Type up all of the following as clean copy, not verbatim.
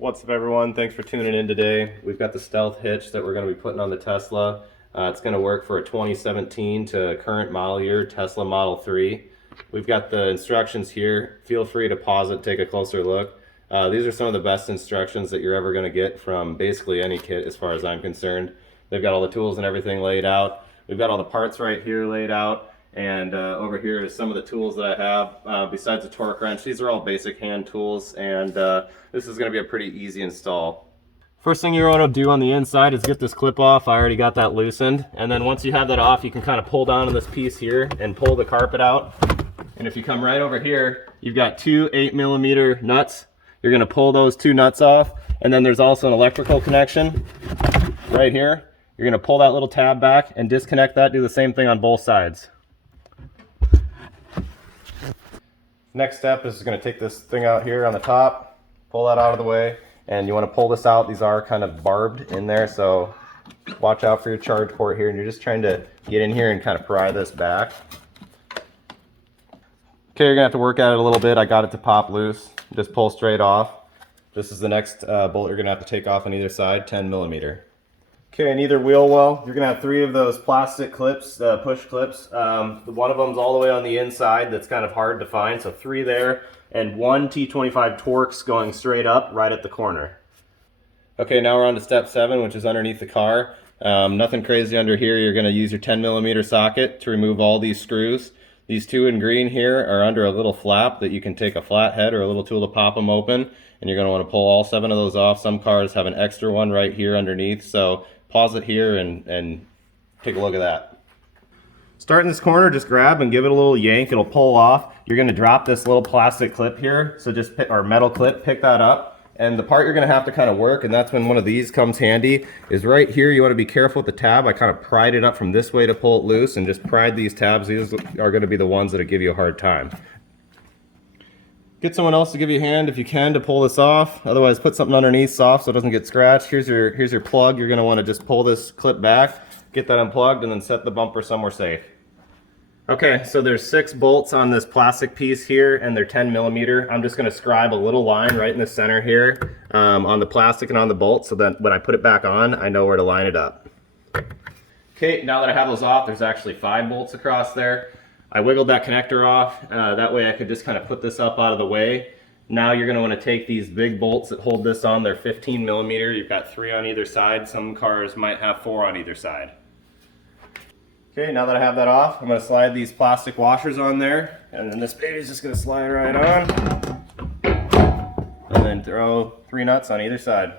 What's up everyone, thanks for tuning in today. We've got the Stealth Hitch that we're going to be putting on the Tesla. It's going to work for a 2017 to current model year Tesla Model 3. We've got the instructions here. Feel free to pause it, take a closer look. These are some of the best instructions that you're ever going to get from basically any kit as far as I'm concerned. They've got all the tools and everything laid out. We've got all the parts right here laid out. And over here is some of the tools that I have besides the torque wrench. These are all basic hand tools, and this is going to be a pretty easy install. First thing you want to do on the inside is get this clip off. I already got that loosened, and then once you have that off, you can kind of pull down on this piece here and pull the carpet out. And if you come right over here, you've got two 8mm nuts. You're going to pull those two nuts off, and then there's also an electrical connection right here. You're going to pull that little tab back and disconnect that. Do the same thing on both sides. Next step is going to take this thing out here on the top, pull that out of the way, and you want to pull this out. These are kind of barbed in there, so watch out for your charge port here, and you're just trying to get in here and kind of pry this back. Okay, you're going to have to work at it a little bit. I got it to pop loose. Just pull straight off. This is the next bolt you're going to have to take off on either side, 10mm. Okay, in either wheel well, you're going to have 3 of those plastic clips, push clips. One of them's all the way on the inside that's kind of hard to find, so 3 there, and 1 T25 Torx going straight up right at the corner. Okay, now we're on to step 7, which is underneath the car. Nothing crazy under here. You're going to use your 10mm socket to remove all these screws. These 2 in green here are under a little flap that you can take a flat head or a little tool to pop them open, and you're going to want to pull all 7 of those off. Some cars have an extra one right here underneath, so pause it here and take a look at that. Start in this corner, just grab and give it a little yank. It'll pull off. You're going to drop this little plastic clip here, so just pick, or metal clip, pick that up. And the part you're going to have to kind of work, and that's when one of these comes handy, is right here. You want to be careful with the tab. I kind of pried it up from this way to pull it loose, and just pried these tabs. These are going to be the ones that'll give you a hard time. Get someone else to give you a hand if you can to pull this off. Otherwise, put something underneath soft so it doesn't get scratched. Here's your plug. You're going to want to just pull this clip back, get that unplugged, and then set the bumper somewhere safe. Okay, so there's 6 bolts on this plastic piece here, and they're 10mm. I'm just going to scribe a little line right in the center here on the plastic and on the bolt, so that when I put it back on, I know where to line it up. Okay, now that I have those off, there's actually 5 bolts across there. I wiggled that connector off, that way I could just kind of put this up out of the way. Now you're going to want to take these big bolts that hold this on. They're 15mm. You've got 3 on either side. Some cars might have 4 on either side. Okay, now that I have that off, I'm going to slide these plastic washers on there, and then this baby's just going to slide right on, and then throw 3 nuts on either side.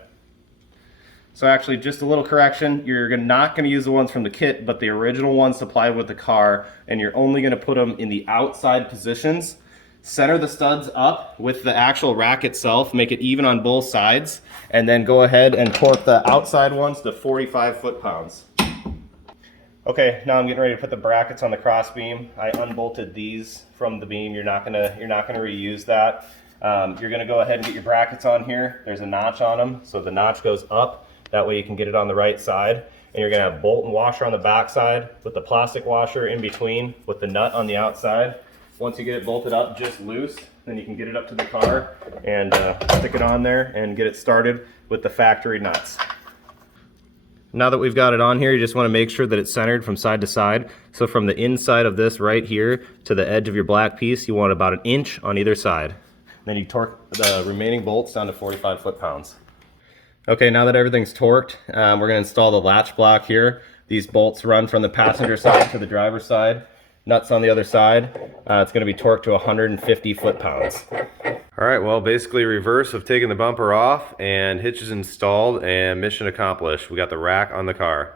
So actually, just a little correction, you're not going to use the ones from the kit, but the original ones supplied with the car, and you're only going to put them in the outside positions. Center the studs up with the actual rack itself, make it even on both sides, and then go ahead and torque the outside ones to 45 foot-pounds. Okay, now I'm getting ready to put the brackets on the cross beam. I unbolted these from the beam. You're not gonna reuse that. You're gonna go ahead and get your brackets on here. There's a notch on them, so the notch goes up. That way you can get it on the right side. And you're gonna have bolt and washer on the back side with the plastic washer in between with the nut on the outside. Once you get it bolted up just loose, then you can get it up to the car and stick it on there and get it started with the factory nuts. Now that we've got it on here, you just want to make sure that it's centered from side to side. So from the inside of this right here to the edge of your black piece, you want about 1 inch on either side. Then you torque the remaining bolts down to 45 foot-pounds. Okay, now that everything's torqued, we're going to install the latch block here. These bolts run from the passenger side to the driver's side. Nuts on the other side. It's going to be torqued to 150 foot-pounds. All right, well, basically reverse of taking the bumper off, and hitches installed, and mission accomplished. We got the rack on the car.